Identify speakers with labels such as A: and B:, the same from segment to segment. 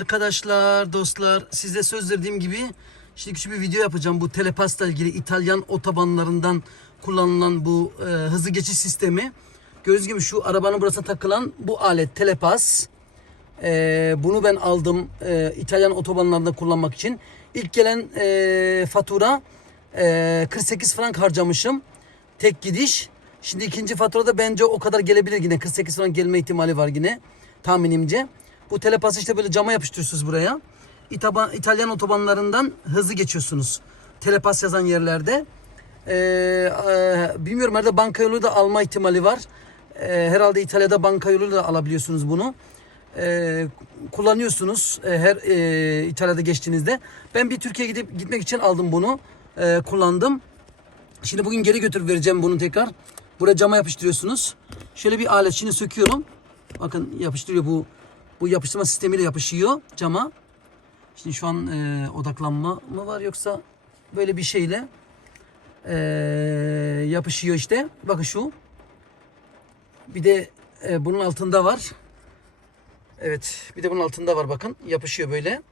A: Arkadaşlar, dostlar size söz verdiğim gibi şimdi küçük bir video yapacağım. Bu Telepas'la ilgili İtalyan otobanlarından kullanılan bu e, hızlı geçiş sistemi. Gördüğünüz gibi şu arabanın burasına takılan bu alet Telepas. E, bunu ben aldım e, İtalyan otobanlarında kullanmak için. İlk gelen e, fatura e, 48 frank harcamışım. Tek gidiş. Şimdi ikinci faturada bence o kadar gelebilir yine. 48 frank gelme ihtimali var yine tahminimce. Bu telepası işte böyle cama yapıştırıyorsunuz buraya. İtaba, İtalyan otobanlarından hızlı geçiyorsunuz. Telepas yazan yerlerde. Ee, e, bilmiyorum herhalde banka yolu da alma ihtimali var. Ee, herhalde İtalya'da banka yolu da alabiliyorsunuz bunu. Ee, kullanıyorsunuz e, her e, İtalya'da geçtiğinizde. Ben bir Türkiye'ye gidip gitmek için aldım bunu. Ee, kullandım. Şimdi bugün geri götürüp vereceğim bunu tekrar. Buraya cama yapıştırıyorsunuz. Şöyle bir alet şimdi söküyorum. Bakın yapıştırıyor bu bu yapıştırma sistemiyle yapışıyor cama. Şimdi şu an e, odaklanma mı var yoksa böyle bir şeyle e, yapışıyor işte. Bakın şu. Bir de e, bunun altında var. Evet, bir de bunun altında var bakın. Yapışıyor böyle.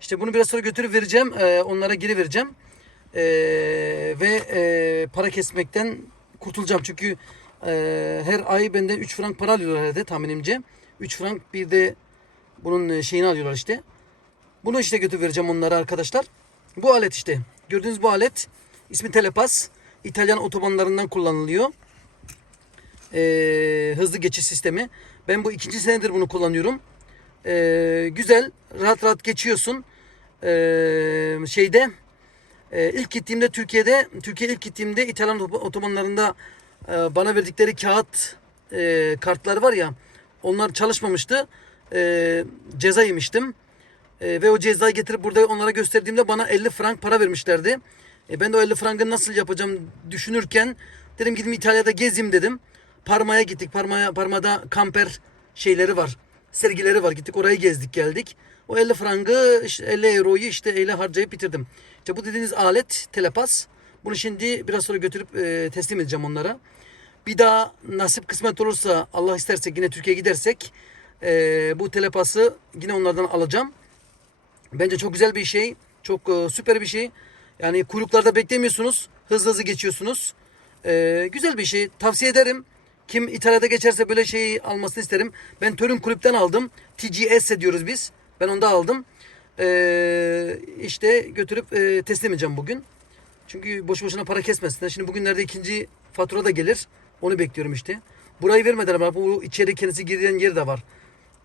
A: İşte bunu biraz sonra götürüp vereceğim. E, onlara geri vereceğim. E, ve e, para kesmekten kurtulacağım. Çünkü e, her ay benden 3 frank para alıyorlar herhalde tahminimce. 3 frank bir de bunun e, şeyini alıyorlar işte. Bunu işte götür vereceğim onlara arkadaşlar. Bu alet işte. Gördüğünüz bu alet ismi Telepas. İtalyan otobanlarından kullanılıyor. Ee, hızlı geçiş sistemi. Ben bu ikinci senedir bunu kullanıyorum. Ee, güzel. Rahat rahat geçiyorsun. Ee, şeyde e, ilk gittiğimde Türkiye'de Türkiye ilk gittiğimde İtalyan oto- otobanlarında e, bana verdikleri kağıt e, kartlar var ya onlar çalışmamıştı. E, ceza yemiştim. E, ve o cezayı getirip burada onlara gösterdiğimde bana 50 frank para vermişlerdi. E, ben de o 50 frankı nasıl yapacağım düşünürken dedim gidip İtalya'da gezeyim dedim. Parma'ya gittik. Parma'ya Parma'da kamper şeyleri var. Sergileri var. Gittik orayı gezdik geldik. O 50 frangı işte 50 euroyu işte öyle harcayıp bitirdim. İşte bu dediğiniz alet telepas. Bunu şimdi biraz sonra götürüp e, teslim edeceğim onlara. Bir daha nasip kısmet olursa Allah isterse yine Türkiye'ye gidersek e, bu telepası yine onlardan alacağım. Bence çok güzel bir şey. Çok e, süper bir şey. Yani kuyruklarda beklemiyorsunuz. Hızlı hızlı geçiyorsunuz. E, güzel bir şey. Tavsiye ederim. Kim İtalya'da geçerse böyle şeyi almasını isterim. Ben Törün Kulüp'ten aldım. TGS diyoruz biz. Ben onda aldım. E, işte götürüp e, teslim edeceğim bugün. Çünkü boş boşuna para kesmesinler. Şimdi bugünlerde ikinci fatura da gelir. Onu bekliyorum işte. Burayı vermediler bana. Bu içeri kendisi giren yer de var.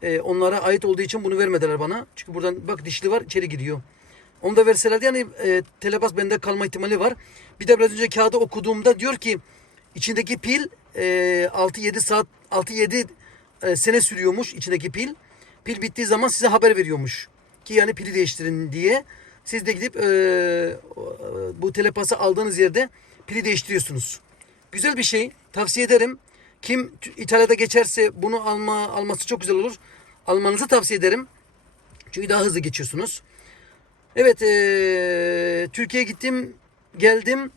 A: Ee, onlara ait olduğu için bunu vermediler bana. Çünkü buradan bak dişli var içeri gidiyor. Onu da verselerdi yani e, telebas bende kalma ihtimali var. Bir de biraz önce kağıdı okuduğumda diyor ki içindeki pil e, 6-7 saat 6-7 e, sene sürüyormuş içindeki pil. Pil bittiği zaman size haber veriyormuş. Ki yani pili değiştirin diye. Siz de gidip e, bu telepası aldığınız yerde pili değiştiriyorsunuz. Güzel bir şey. Tavsiye ederim. Kim İtalya'da geçerse bunu alma alması çok güzel olur. Almanızı tavsiye ederim. Çünkü daha hızlı geçiyorsunuz. Evet, eee Türkiye'ye gittim, geldim.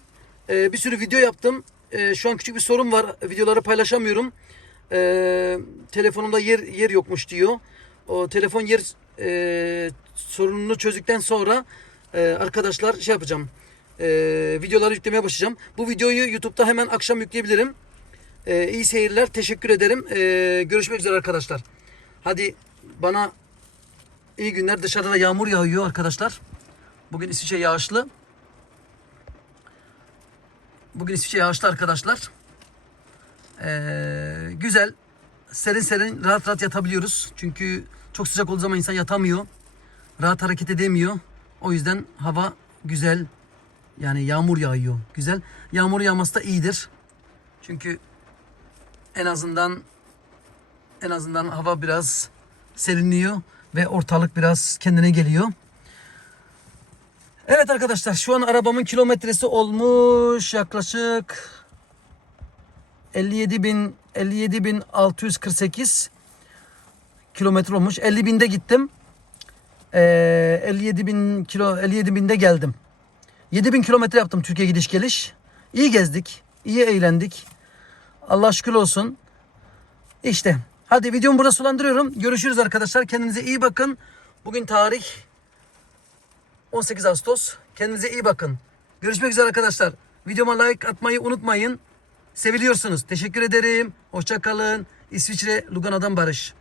A: Eee, bir sürü video yaptım. Eee, şu an küçük bir sorun var. Videoları paylaşamıyorum. Eee, telefonumda yer yer yokmuş diyor. O telefon yer eee, sorununu çözdükten sonra eee, arkadaşlar şey yapacağım. Eee, videoları yüklemeye başlayacağım. Bu videoyu YouTube'da hemen akşam yükleyebilirim. Ee, iyi seyirler. Teşekkür ederim. Ee, görüşmek üzere arkadaşlar. Hadi bana iyi günler. Dışarıda da yağmur yağıyor arkadaşlar. Bugün İsviçre yağışlı. Bugün İsviçre yağışlı arkadaşlar. Ee, güzel. Serin serin rahat rahat yatabiliyoruz. Çünkü çok sıcak olduğu zaman insan yatamıyor. Rahat hareket edemiyor. O yüzden hava güzel. Yani yağmur yağıyor. Güzel. Yağmur yağması da iyidir. Çünkü en azından en azından hava biraz serinliyor ve ortalık biraz kendine geliyor. Evet arkadaşlar şu an arabamın kilometresi olmuş yaklaşık 57 bin 57 bin 648 kilometre olmuş. 50 binde gittim. Ee, 57 bin kilo 57 binde geldim. 7 bin kilometre yaptım Türkiye gidiş geliş. İyi gezdik. iyi eğlendik. Allah şükür olsun. İşte. Hadi videomu burada sulandırıyorum. Görüşürüz arkadaşlar. Kendinize iyi bakın. Bugün tarih 18 Ağustos. Kendinize iyi bakın. Görüşmek üzere arkadaşlar. Videoma like atmayı unutmayın. Seviliyorsunuz. Teşekkür ederim. Hoşça kalın. İsviçre Lugano'dan Barış.